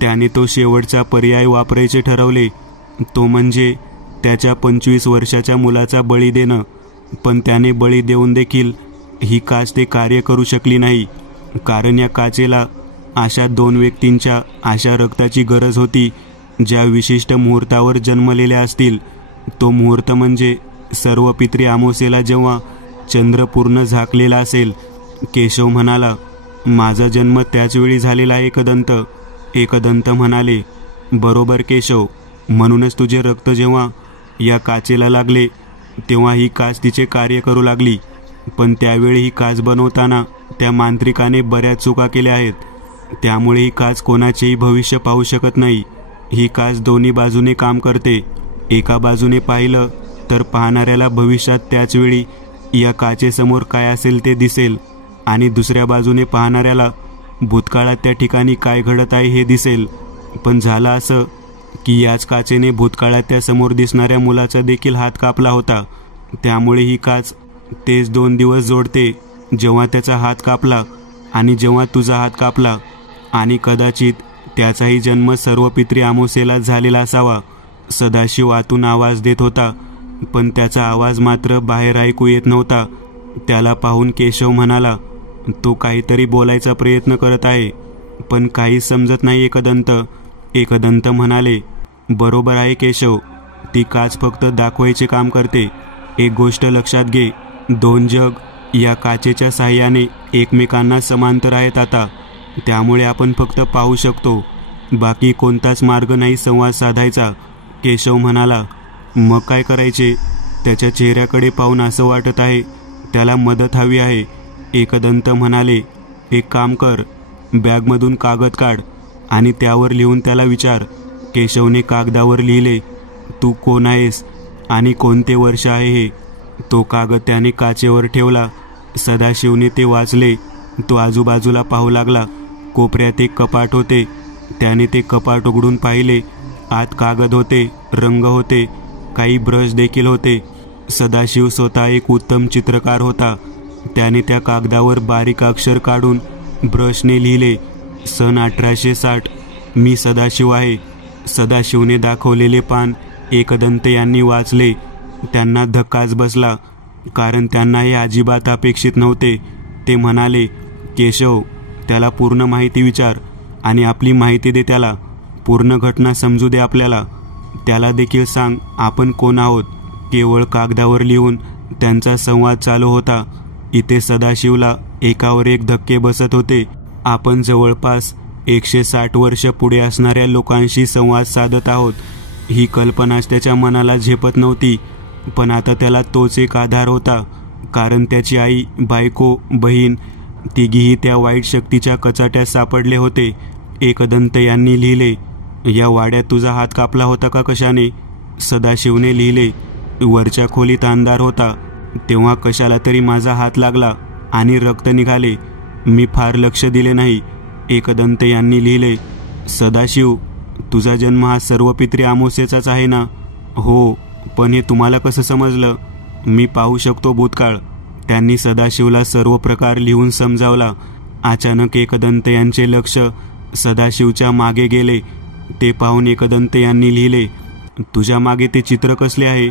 त्याने तो शेवटचा पर्याय वापरायचे ठरवले, तो म्हणजे त्याच्या 25 वर्षाच्या मुलाचा बळी देणं. पण त्याने बळी देऊन देखील ही काच ते कार्य करू शकली नाही, कारण या काचेला अशा 2 व्यक्तींच्या अशा रक्ताची गरज होती ज्या विशिष्ट मुहूर्तावर जन्मलेल्या असतील. तो मुहूर्त म्हणजे सर्व पित्री अमावस्येला जेव्हा चंद्र पूर्ण झाकलेला असेल. केशव म्हणाला, माझा जन्म त्याच वेळी झालेला आहे एकदंत. एकदंत म्हणाले, बरोबर केशव, म्हणूनच तुझे रक्त जेव्हा या काचेला लागले तेव्हा ही काच तिचे कार्य करू लागली. पण त्यावेळी ही काच बनवताना त्या मांत्रिकाने बऱ्याच चुका केल्या आहेत. त्यामुळे ही काच कोणाचेही भविष्य पाहू शकत नाही. ही काच दोन्ही बाजूने काम करते. एका बाजूने पाहिलं तर पाहणाऱ्याला भविष्यात त्याच वेळी या काचेसमोर काय असेल ते दिसेल, आणि दुसऱ्या बाजूने पाहणाऱ्याला भूतकाळात त्या ठिकाणी काय घडत आहे हे दिसेल. पण झालं असं की याच काचेने भूतकाळात त्या समोर दिसणाऱ्या मुलाचा देखील हात कापला होता. त्यामुळे ही काच तेच 2 दिवस जोडते, जेव्हा त्याचा हात कापला आणि जेव्हा तुझा हात कापला. आणि कदाचित त्याचाही जन्म सर्व पित्री अमावस्येला झालेला असावा. सदाशिव आतून आवाज देत होता, पण त्याचा आवाज मात्र बाहेर ऐकू येत नव्हता. त्याला पाहून केशव म्हणाला, तो काहीतरी बोलायचा प्रयत्न करत आहे, पण काहीच समजत नाही एकदंत. एकदंत म्हणाले, बरोबर आहे केशव, ती काच फक्त दाखवायचे काम करते. एक गोष्ट लक्षात घे, 2 जग या काचेच्या साह्याने एकमेकांना समांतर आहेत आता. त्यामुळे आपण फक्त पाहू शकतो, बाकी कोणताच मार्ग नाही संवाद साधायचा. केशव म्हणाला, मग काय करायचे? त्याच्या चेहऱ्याकडे पाहून असं वाटत आहे त्याला मदत हवी आहे. एकदंत म्हणाले, एक काम कर, बॅगमधून कागद काढ आणि त्यावर लिहून त्याला विचार. केशवने कागदावर लिहिले, तू कोण आहेस आणि कोणते वर्ष आहे हे. तो कागद त्याने काचेवर ठेवला. सदाशिवने ते वाचले. तो आजूबाजूला पाहू लागला. कोपऱ्यात एक कपाट होते. त्याने ते कपाट उघडून पाहिले. आत कागद होते, रंग होते, काही ब्रश देखील होते. सदाशिव स्वतः एक उत्तम चित्रकार होता. त्याने त्या कागदावर बारीक अक्षर काढून ब्रशने लिहिले, सन 1860, मी सदाशिव आहे. सदाशिवने दाखवलेले पान एकदंत यांनी वाचले. त्यांना धक्काच बसला, कारण त्यांना हे अजिबात अपेक्षित नव्हते. ते म्हणाले, केशव, त्याला पूर्ण माहिती विचार आणि आपली माहिती दे त्याला. पूर्ण घटना समजू दे आपल्याला. त्याला देखील सांग आपण कोण आहोत. केवळ कागदावर लिहून त्यांचा संवाद चालू होता. इथे सदाशिवला एकावर एक धक्के बसत होते. आपण जवळपास 160 वर्ष पुढे असणाऱ्या लोकांशी संवाद साधत आहोत. ही कल्पनाच त्याच्या मनाला झेपत नव्हती. पण आता त्याला तोच एक आधार होता, कारण त्याची आई, बायको, बहीण तिघीही त्या वाईट शक्तीच्या कचाट्यात सापडले होते. एकदंत यांनी लिहिले, या वाड्यात तुझा हात कापला होता का कशाने? सदाशिवने लिहिले, वरच्या खोलीत अंधार होता, तेव्हा कशाला तरी माझा हात लागला आणि रक्त निघाले. मी फार लक्ष दिले नाही. एकदंत यांनी लिहिले, सदाशिव, तुझा जन्म हा सर्व पित्री अमावस्येचाच आहे ना? हो, पण हे तुम्हाला कसं समजलं? मी पाहू शकतो भूतकाळ. त्यांनी सदाशिवला सर्व प्रकार लिहून समजावला. अचानक एकदंत यांचे लक्ष सदाशिवच्या मागे गेले. ते पाहून एकदंत यांनी लिहिले, तुझ्या मागे ते चित्र कसले आहे?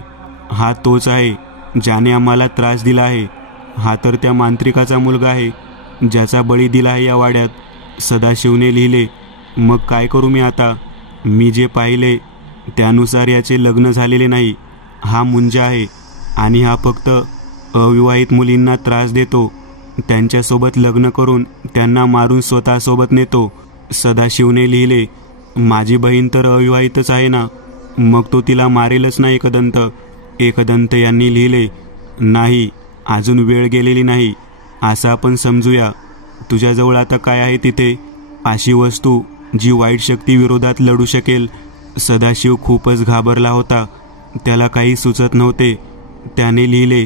हा तोच आहे ज्याने आम्हाला त्रास दिला आहे. हा तर त्या मांत्रिकाचा मुलगा आहे ज्याचा बळी दिला आहे या वाड्यात. सदाशिवने लिहिले, मग काय करू मी आता? मी जे पाहिले त्यानुसार याचे लग्न झालेले नाही. हा मुंजा आहे आणि हा फक्त अविवाहित मुलींना त्रास देतो. त्यांच्यासोबत लग्न करून त्यांना मारून स्वतःसोबत नेतो. सदाशिवने लिहिले, माझी बहीण तर अविवाहितच आहे ना, मग तो तिला मारेलच ना एकदंत. एकदंत यांनी लिहिले, नाही, अजून वेळ गेलेली नाही. असं आपण समजूया. तुझ्याजवळ आता काय आहे तिथे? अशी वस्तू जी वाईट शक्ती विरोधात लढू शकेल. सदाशिव खूपच घाबरला होता. त्याला काही सुचत नव्हते. त्याने लिहिले,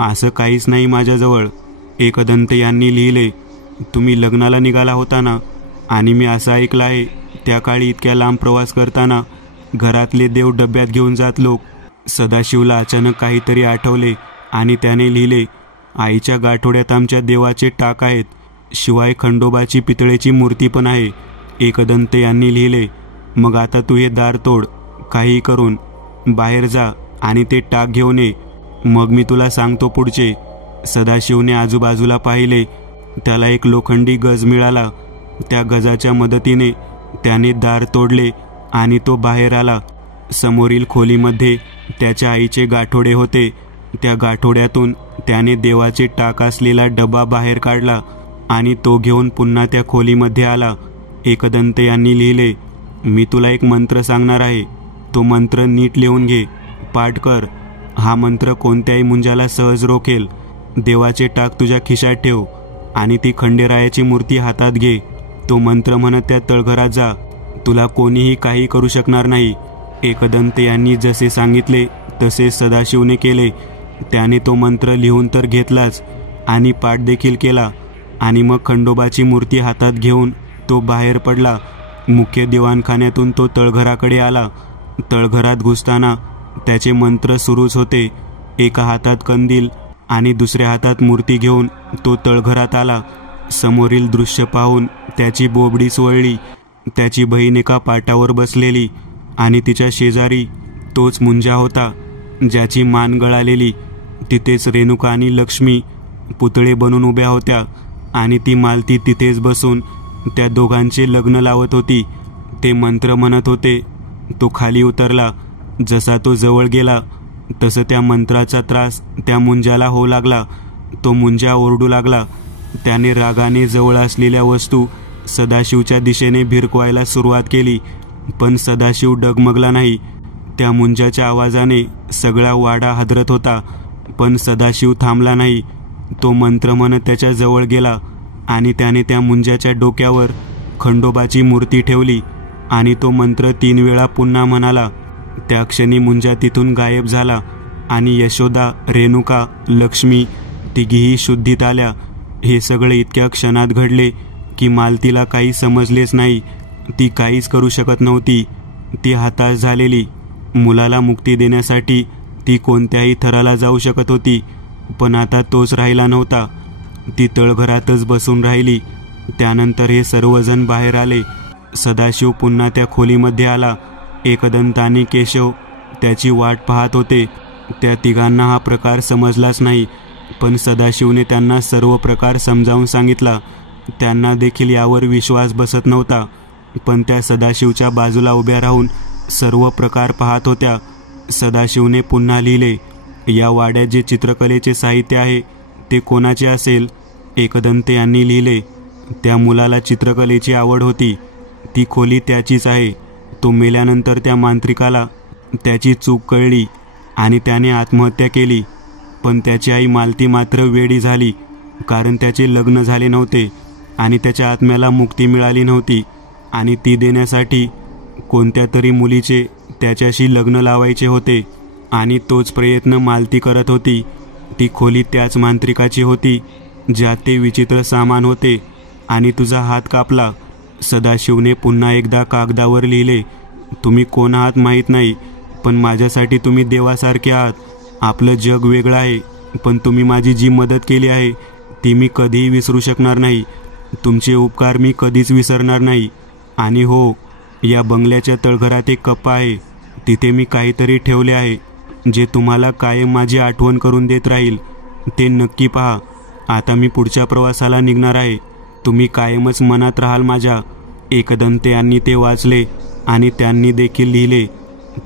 असं काहीच नाही माझ्याजवळ. एकदंत यांनी लिहिले, तुम्ही लग्नाला निघाला होता ना, आणि मी असं ऐकलं आहे त्या काळी इतक्या लांब प्रवास करताना घरातले देव डब्यात घेऊन जात लोक. सदाशिवला अचानक काहीतरी आठवले आणि त्याने लिहिले, आईच्या गाठोड्यात आमच्या देवाचे टाक आहेत, शिवाय खंडोबाची पितळेची मूर्ती पण आहे. एकदंत यांनी लिहिले, मग आता तू हे दार तोड, काही करून बाहेर जा आणि ते टाक घेऊन ये. मग मी तुला सांगतो पुढचे. सदाशिवने आजूबाजूला पाहिले. त्याला एक लोखंडी गज मिळाला. त्या गजाच्या मदतीने त्याने दार तोडले आणि तो बाहेर आला. समोरील खोलीमध्ये त्याच्या आईचे गाठोडे होते. त्या गाठोड्यातून त्याने देवाचे टाक असलेला डबा बाहेर काढला आणि तो घेऊन पुन्हा त्या खोलीमध्ये आला. एकदंत यांनी लिहिले, मी तुला एक मंत्र सांगणार आहे. तो मंत्र नीट लिहून घे, पाठ कर. हा मंत्र कोणत्याही मुंजाला सहज रोखेल. देवाचे टाक तुझ्या खिशात ठेव आणि ती खंडेरायाची मूर्ती हातात घे. तो मंत्र म्हणत त्या तळघरात जा. तुला कोणीही काही करू शकणार नाही. एकदंत यांनी जसे सांगितले तसे सदाशिवने केले. त्याने तो मंत्र लिहून तर घेतलाच आणि पाठ देखील केला आणि मग खंडोबाची मूर्ती हातात घेऊन तो बाहेर पडला. मुख्य दिवाणखान्यातून तो तळघराकडे आला. तळघरात घुसताना त्याचे मंत्र सुरूच होते. एका हातात कंदील आणि दुसऱ्या हातात मूर्ती घेऊन तो तळघरात आला. समोरील दृश्य पाहून त्याची बोबडी सोळली. त्याची बहीण एका पाटावर बसलेली आणि तिच्या शेजारी तोच मुंजा होता ज्याची मान गळालेली. तिथेच रेणुका आणि लक्ष्मी पुतळे बनून उभ्या होत्या आणि ती मालती तिथेच बसून त्या दोघांचे लग्न लावत होती. ते मंत्र म्हणत होते. तो खाली उतरला. जसा तो जवळ गेला तसं त्या मंत्राचा त्रास त्या मुंजाला होऊ लागला. तो मुंजा ओरडू लागला. त्याने रागाने जवळ असलेल्या वस्तू सदाशिवच्या दिशेने भिरकवायला सुरुवात केली, पण सदाशिव डगमगला नाही. त्या मुंजाच्या आवाजाने सगळा वाडा हादरत होता, पण सदाशिव थांबला नाही. तो मंत्र म्हणत त्याच्या जवळ गेला आणि त्याने त्या मुंजाच्या डोक्यावर खंडोबाची मूर्ती ठेवली आणि तो मंत्र 3 वेळा पुन्हा म्हणाला. त्या क्षणी मुंजा तिथून गायब झाला आणि यशोदा, रेणुका, लक्ष्मी तिघीही शुद्धीत आल्या. हे सगळे इतक्या क्षणात घडले की मालतीला काही समजलेच नाही. ती काहीच करू शकत नव्हती. ती हताश झालेली. मुलाला मुक्ती देण्यासाठी ती कोणत्याही थराला जाऊ शकत होती, पण आता तोच राहिला नव्हता. ती तळघरातच बसून राहिली. त्यानंतर हे सर्वजण बाहेर आले. सदाशिव पुन्हा त्या खोलीमध्ये आला. एकदंत आणि केशव त्याची वाट पाहत होते. त्या तिघांना हा प्रकार समजलाच नाही, पण सदाशिवने त्यांना सर्व प्रकार समजावून सांगितला. त्यांना देखील यावर विश्वास बसत नव्हता, पण त्या सदाशिवच्या बाजूला उभ्या राहून सर्व प्रकार पाहत होत्या. सदाशिवने पुन्हा लिहिले, या वाड्यात जे चित्रकलेचे साहित्य आहे ते कोणाचे असेल? एकदंत यांनी लिहिले, त्या मुलाला चित्रकलेची आवड होती. ती खोली त्याचीच आहे. तो मेल्यानंतर त्या मांत्रिकाला त्याची चूक कळली आणि त्याने आत्महत्या केली. पण त्याची आई मालती मात्र वेडी झाली, कारण त्याचे लग्न झाले नव्हते आणि त्याच्या आत्म्याला मुक्ती मिळाली नव्हती आणि ती देण्यासाठी कोणत्या तरी मुलीचे त्याच्याशी लग्न लावायचे होते आणि तोच प्रयत्न मालती करत होती. ती खोली त्याच मांत्रिकाची होती ज्यात ते विचित्र सामान होते आणि तुझा हात कापला. सदाशिवने पुन्हा एकदा कागदावर लिहिले, तुम्ही कोण आहात माहीत नाही, पण माझ्यासाठी तुम्ही देवासारखे आहात. आपलं जग वेगळं आहे, पण तुम्ही माझी जी मदत केली आहे ती मी कधीही विसरू शकणार नाही. तुमचे उपकार मी कधीच विसरणार नाही. आणि हो, या बंगल्याच्या तळघरात एक कप्पा आहे. तिथे मी काहीतरी ठेवले आहे जे तुम्हाला कायम माझी आठवण करून देत राहील. ते नक्की पहा. आता मी पुढच्या प्रवासाला निघणार आहे. तुम्ही कायमच मनात राहाल माझ्या. एकदंत यांनी ते वाचले आणि त्यांनी देखील लिहिले,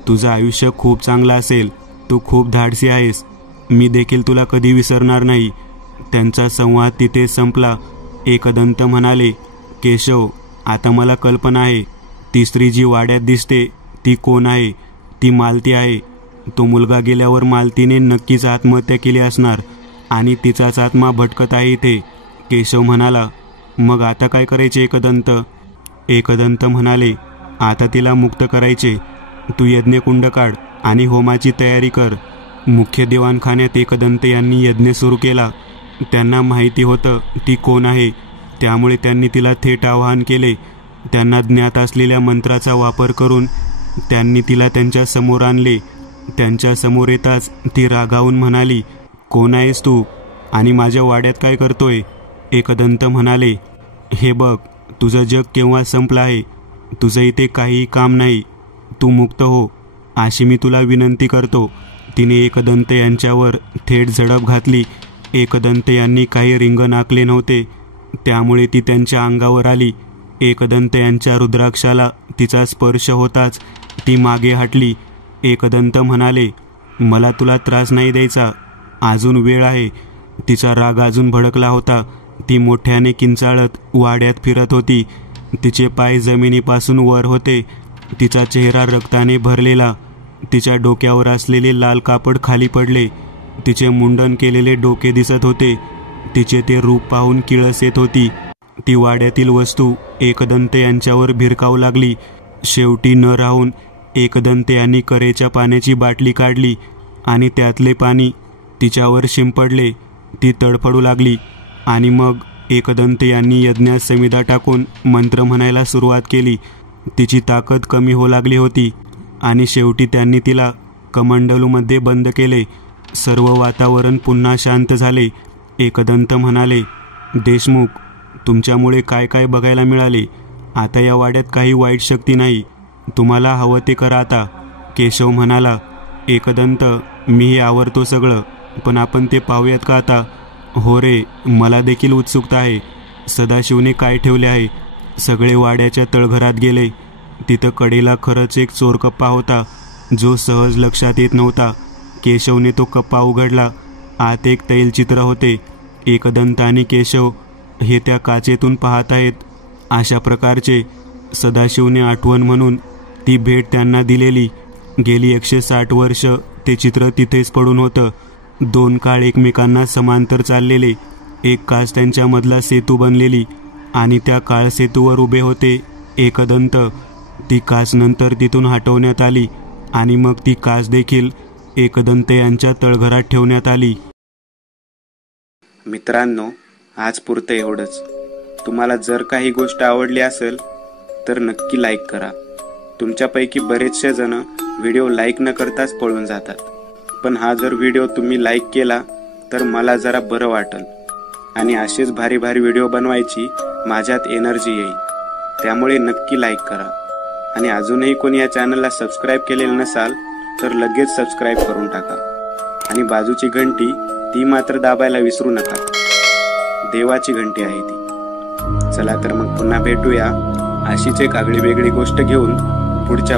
तुझं आयुष्य खूप चांगलं असेल. तू खूप धाडसी आहेस. मी देखील तुला कधी विसरणार नाही. त्यांचा संवाद तिथे संपला. एकदंत म्हणाले, केशव, आता मला कल्पना आहे. ती स्त्री जी वाड्यात दिसते ती कोण आहे? ती मालती आहे. तो मुलगा गेल्यावर मालतीने नक्कीच आत्महत्या केली असणार आणि तिचाच आत्मा भटकत आहे इथे. केशव म्हणाला, मग आता काय करायचे एकदंत? एकदंत म्हणाले, आता तिला मुक्त करायचे. तू यज्ञकुंड काढ आणि होमाची तयारी कर. मुख्य दिवाणखान्यात एकदंत यांनी यज्ञ सुरू केला. त्यांना माहिती होतं ती कोण आहे, त्यामुळे त्यांनी तिला थेट आवाहन केले. त्यांना ज्ञात असलेल्या मंत्राचा वापर करून त्यांनी तिला त्यांच्या समोर आणले. त्यांच्या समोर येताच ती रागावून म्हणाली, कोण आहेस तू आणि माझ्या वाड्यात काय करतोय? एकदंत म्हणाले, हे बघ, तुझं जग केव्हा संपलं आहे. तुझं इथे काहीही काम नाही. तू मुक्त हो अशी मी तुला विनंती करतो. तिने एकदंत यांच्यावर थेट झडप घातली एकदंत यांनी काही रिंगण आखले नव्हते, त्यामुळे ती त्यांच्या अंगावर आली. एकदंत यांच्या रुद्राक्षाला तिचा स्पर्श होताच ती मागे हटली. एकदंत म्हणाले, मला तुला त्रास नाही द्यायचा, अजून वेळ आहे. तिचा राग अजून भडकला होता. ती मोठ्याने किंचाळत वाड्यात फिरत होती. तिचे पाय जमिनीपासून वर होते. तिचा चेहरा रक्ताने भरलेला. तिच्या डोक्यावर असलेले लाल कापड खाली पडले. तिचे मुंडन केलेले डोके दिसत होते. तिचे ते रूप पाहून किळस येत होती. ती वाड्यातील वस्तू एकदंत यांच्यावर भिरकावू लागली. शेवटी न राहून एकदंत यांनी करेच्या पाण्याची बाटली काढली आणि त्यातले पाणी तिच्यावर शिंपडले. ती तडफडू लागली आणि मग एकदंत यांनी यज्ञात समिधा टाकून मंत्र म्हणायला सुरुवात केली. तिची ताकद कमी होऊ लागली होती आणि शेवटी त्यांनी तिला कमंडलूमध्ये बंद केले. सर्व वातावरण पुन्हा शांत झाले. एकदंत म्हणाले, देशमुख, तुमच्यामुळे काय काय बघायला मिळाले. आता या वाड्यात काही वाईट शक्ती नाही. तुम्हाला हवं ते करा आता. केशव म्हणाला, एकदंत, मीही आवरतो सगळं, पण आपण ते पाहूयात का आता? हो रे, मला देखील उत्सुकता आहे. सदाशिवने काय ठेवले आहे? सगळे वाड्याच्या तळघरात गेले. तिथं कडेला खरंच एक चोरकप्पा होता, जो सहज लक्षात येत नव्हता. केशवने तो कप्पा उघडला. आत एक तैलचित्र होते. एकदंत आणि केशव हे त्या काचेतून पाहत आहेत. अशा प्रकारचे सदाशिवने आठवण म्हणून ती भेट त्यांना दिलेली. गेली 160 वर्ष ते चित्र तिथेच पडून होतं. 2 काळ एकमेकांना समांतर चाललेले. एक काच त्यांच्यामधला सेतू बनलेली आणि त्या काळ सेतूवर उभे होते एकदंत. ती काच नंतर तिथून हटवण्यात आली आणि मग ती काच देखील एकदंत यांच्या तळघरात ठेवण्यात आली. मित्रांनो, आज पुरतं एवढंच. तुम्हाला जर काही गोष्ट आवडली असेल तर नक्की लाईक करा. तुमच्यापैकी बरेचसे जण व्हिडिओ लाईक न करताच पळून जातात, पण हा जर व्हिडिओ तुम्ही लाईक केला तर मला जरा बरं वाटेल आणि असेच भारी भारी व्हिडिओ बनवायची माझ्यात एनर्जी येईल. त्यामुळे नक्की लाईक करा आणि अजूनही कोणी या चॅनलला सबस्क्राईब केलेलं नसाल तर लगेच सबस्क्राईब करून टाका आणि बाजूची घंटी ती मात्र दाबायला विसरू नका. देवाची घंटी आहे ती. चला तर मग पुन्हा भेटूया अशीच एक आगळी वेगळी गोष्ट घेऊन पुढच्या